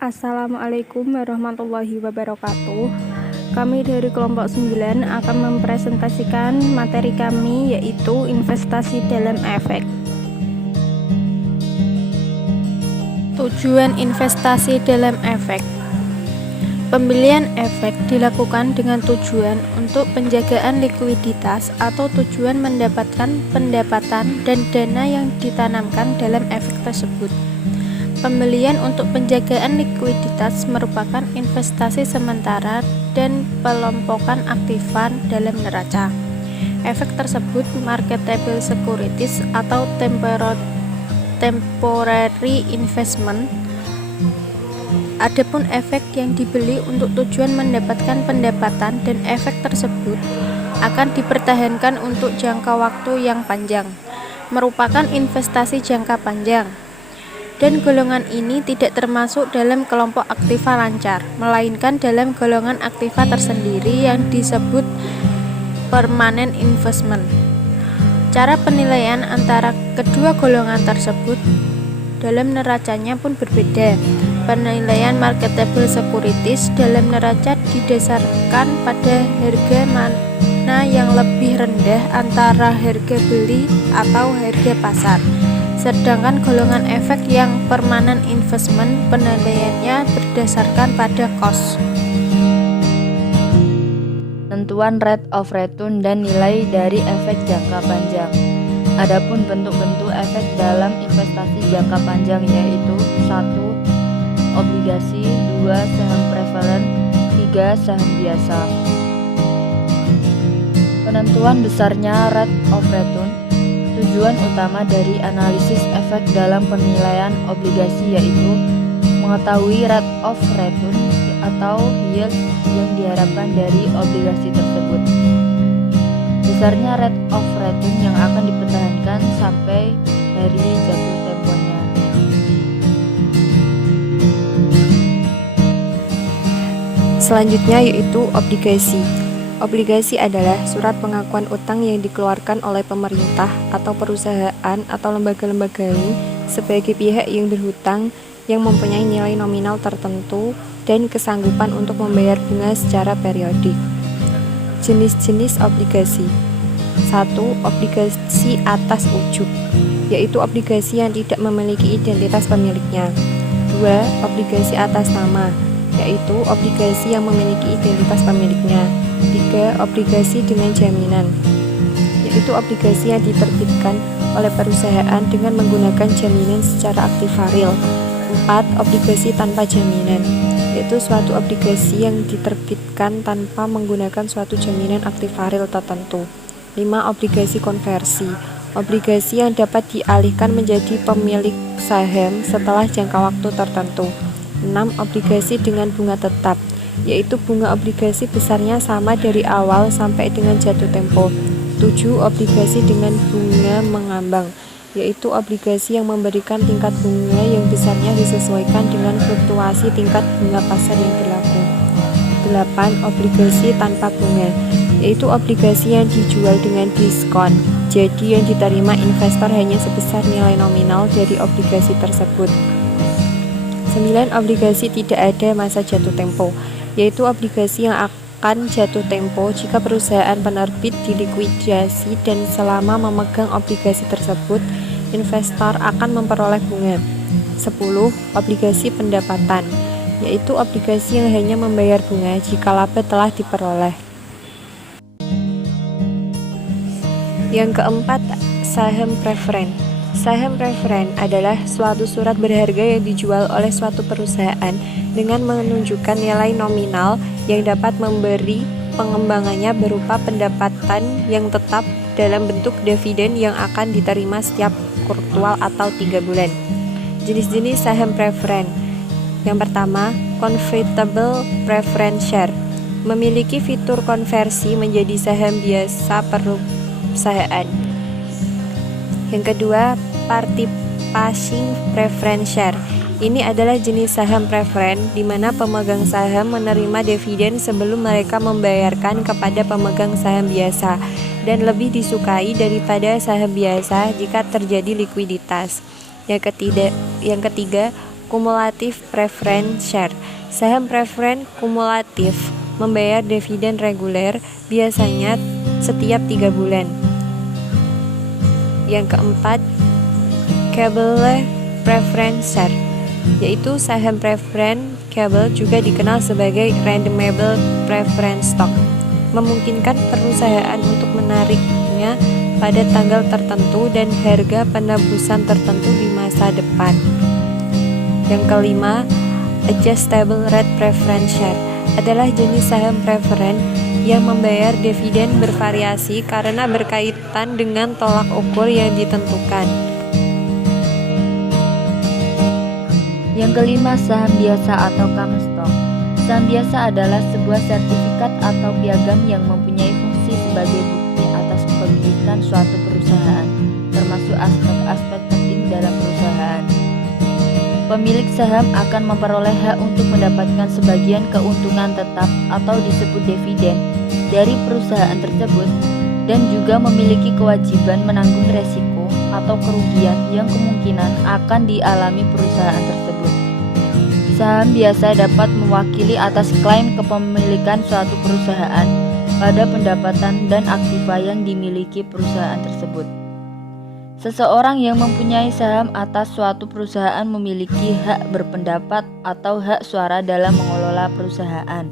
Assalamualaikum warahmatullahi wabarakatuh. Kami dari kelompok 9 akan mempresentasikan materi kami, yaitu investasi dalam efek. Tujuan investasi dalam efek. Pembelian efek dilakukan dengan tujuan untuk penjagaan likuiditas atau tujuan mendapatkan pendapatan dan dana yang ditanamkan dalam efek tersebut. Pembelian untuk penjagaan likuiditas merupakan investasi sementara dan pelompokan aktifan dalam neraca. Efek tersebut marketable securities atau temporary investment. Adapun efek yang dibeli untuk tujuan mendapatkan pendapatan dan efek tersebut akan dipertahankan untuk jangka waktu yang panjang, merupakan investasi jangka panjang. Dan golongan ini tidak termasuk dalam kelompok aktiva lancar, melainkan dalam golongan aktiva tersendiri yang disebut permanent investment. Cara penilaian antara kedua golongan tersebut dalam neracanya pun berbeda. Penilaian marketable securities dalam neraca didasarkan pada harga mana yang lebih rendah antara harga beli atau harga pasar. Sedangkan golongan efek yang permanent investment penilaiannya berdasarkan pada cost. Tentuan rate of return dan nilai dari efek jangka panjang. Adapun bentuk-bentuk efek dalam investasi jangka panjang yaitu 1. Obligasi, 2. Saham preferen, 3. Saham biasa. Penentuan besarnya rate of return. Tujuan utama dari analisis efek dalam penilaian obligasi yaitu mengetahui rate of return atau yield yang diharapkan dari obligasi tersebut. Besarnya rate of return yang akan dipertahankan sampai hari jatuh temponya. Selanjutnya yaitu obligasi. Obligasi adalah surat pengakuan utang yang dikeluarkan oleh pemerintah atau perusahaan atau lembaga-lembaga lain sebagai pihak yang berhutang yang mempunyai nilai nominal tertentu dan kesanggupan untuk membayar bunga secara periodik. Jenis-jenis obligasi. 1. Obligasi atas ujug, yaitu obligasi yang tidak memiliki identitas pemiliknya. 2. Obligasi atas nama, yaitu obligasi yang memiliki identitas pemiliknya. 3. Obligasi dengan jaminan, yaitu obligasi yang diterbitkan oleh perusahaan dengan menggunakan jaminan secara aktiva real. 4. Obligasi tanpa jaminan, yaitu suatu obligasi yang diterbitkan tanpa menggunakan suatu jaminan aktiva real tertentu. 5. Obligasi konversi, obligasi yang dapat dialihkan menjadi pemilik saham setelah jangka waktu tertentu. 6. Obligasi dengan bunga tetap, yaitu bunga obligasi besarnya sama dari awal sampai dengan jatuh tempo. 7. Obligasi dengan bunga mengambang, yaitu obligasi yang memberikan tingkat bunga yang besarnya disesuaikan dengan fluktuasi tingkat bunga pasar yang berlaku. 8. Obligasi tanpa bunga, yaitu obligasi yang dijual dengan diskon, jadi yang diterima investor hanya sebesar nilai nominal dari obligasi tersebut. 9. Obligasi tidak ada masa jatuh tempo, yaitu obligasi yang akan jatuh tempo jika perusahaan penerbit dilikuidasi dan selama memegang obligasi tersebut, investor akan memperoleh bunga. 10. Obligasi pendapatan, yaitu obligasi yang hanya membayar bunga jika laba telah diperoleh. Yang keempat, saham preferen. Saham preferen adalah suatu surat berharga yang dijual oleh suatu perusahaan dengan menunjukkan nilai nominal yang dapat memberi pengembangannya berupa pendapatan yang tetap dalam bentuk dividen yang akan diterima setiap kuartal atau 3 bulan. Jenis-jenis saham preferen. Yang pertama, convertible preference share, memiliki fitur konversi menjadi saham biasa perusahaan. Yang kedua, participation preference share. Ini adalah jenis saham preferen di mana pemegang saham menerima dividen sebelum mereka membayarkan kepada pemegang saham biasa dan lebih disukai daripada saham biasa jika terjadi likuiditas. Yang ketiga, Cumulative Preference Share. Saham preference kumulatif membayar dividen reguler biasanya setiap 3 bulan. Yang keempat, Cable Preference Share, yaitu saham preference cable juga dikenal sebagai redeemable preference stock, memungkinkan perusahaan untuk menariknya pada tanggal tertentu dan harga penebusan tertentu di masa depan. Yang kelima, Adjustable Rate Preference Share adalah jenis saham preference yang membayar dividen bervariasi karena berkaitan dengan tolak ukur yang ditentukan. Yang kelima, saham biasa atau common stock. Saham biasa adalah sebuah sertifikat atau piagam yang mempunyai fungsi sebagai bukti atas kepemilikan suatu perusahaan, termasuk aspek-aspek penting dalam perusahaan. Pemilik saham akan memperoleh hak untuk mendapatkan sebagian keuntungan tetap atau disebut dividen dari perusahaan tersebut dan juga memiliki kewajiban menanggung resiko atau kerugian yang kemungkinan akan dialami perusahaan tersebut. Saham biasa dapat mewakili atas klaim kepemilikan suatu perusahaan pada pendapatan dan aktiva yang dimiliki perusahaan tersebut. Seseorang yang mempunyai saham atas suatu perusahaan memiliki hak berpendapat atau hak suara dalam mengelola perusahaan.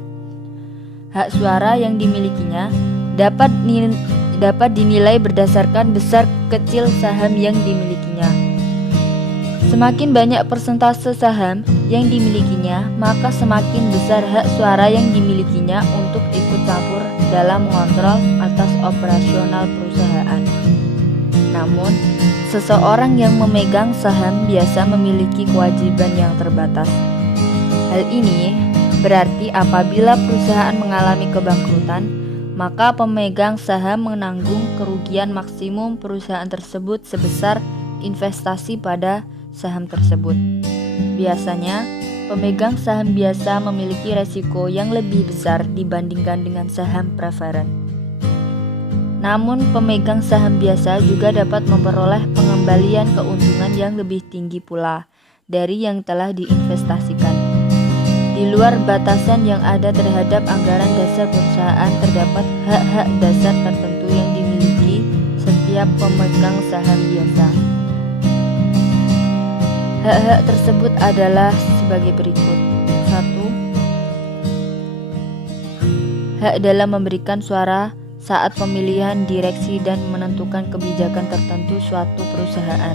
Hak suara yang dimilikinya dapat dinilai berdasarkan besar kecil saham yang dimilikinya. Semakin banyak persentase saham yang dimilikinya, maka semakin besar hak suara yang dimilikinya untuk ikut campur dalam mengontrol atas operasional perusahaan. Namun, seseorang yang memegang saham biasa memiliki kewajiban yang terbatas. Hal ini berarti apabila perusahaan mengalami kebangkrutan, maka pemegang saham menanggung kerugian maksimum perusahaan tersebut sebesar investasi pada saham tersebut. Biasanya, pemegang saham biasa memiliki resiko yang lebih besar dibandingkan dengan saham preferen. Namun, pemegang saham biasa juga dapat memperoleh pengembalian keuntungan yang lebih tinggi pula dari yang telah diinvestasikan. Di luar batasan yang ada terhadap anggaran dasar perusahaan, terdapat hak-hak dasar tertentu yang dimiliki setiap pemegang saham biasa. Hak-hak tersebut adalah sebagai berikut. 1. Hak dalam memberikan suara saat pemilihan direksi dan menentukan kebijakan tertentu suatu perusahaan.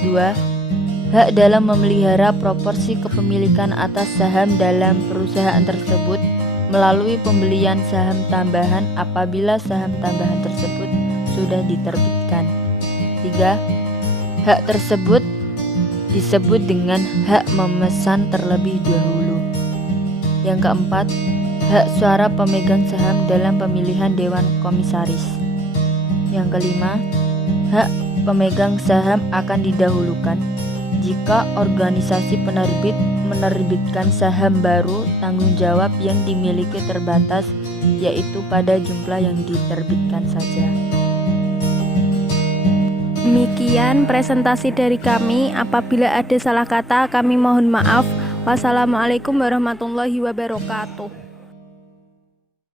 2. Hak dalam memelihara proporsi kepemilikan atas saham dalam perusahaan tersebut melalui pembelian saham tambahan apabila saham tambahan tersebut sudah diterbitkan. 3. Hak tersebut disebut dengan hak memesan terlebih dahulu. Yang keempat, hak suara pemegang saham dalam pemilihan dewan komisaris. Yang kelima, hak pemegang saham akan didahulukan jika organisasi penerbit menerbitkan saham baru. Tanggung jawab yang dimiliki terbatas, yaitu pada jumlah yang diterbitkan saja. Demikian presentasi dari kami. Apabila ada salah kata, kami mohon maaf. Wassalamualaikum warahmatullahi wabarakatuh.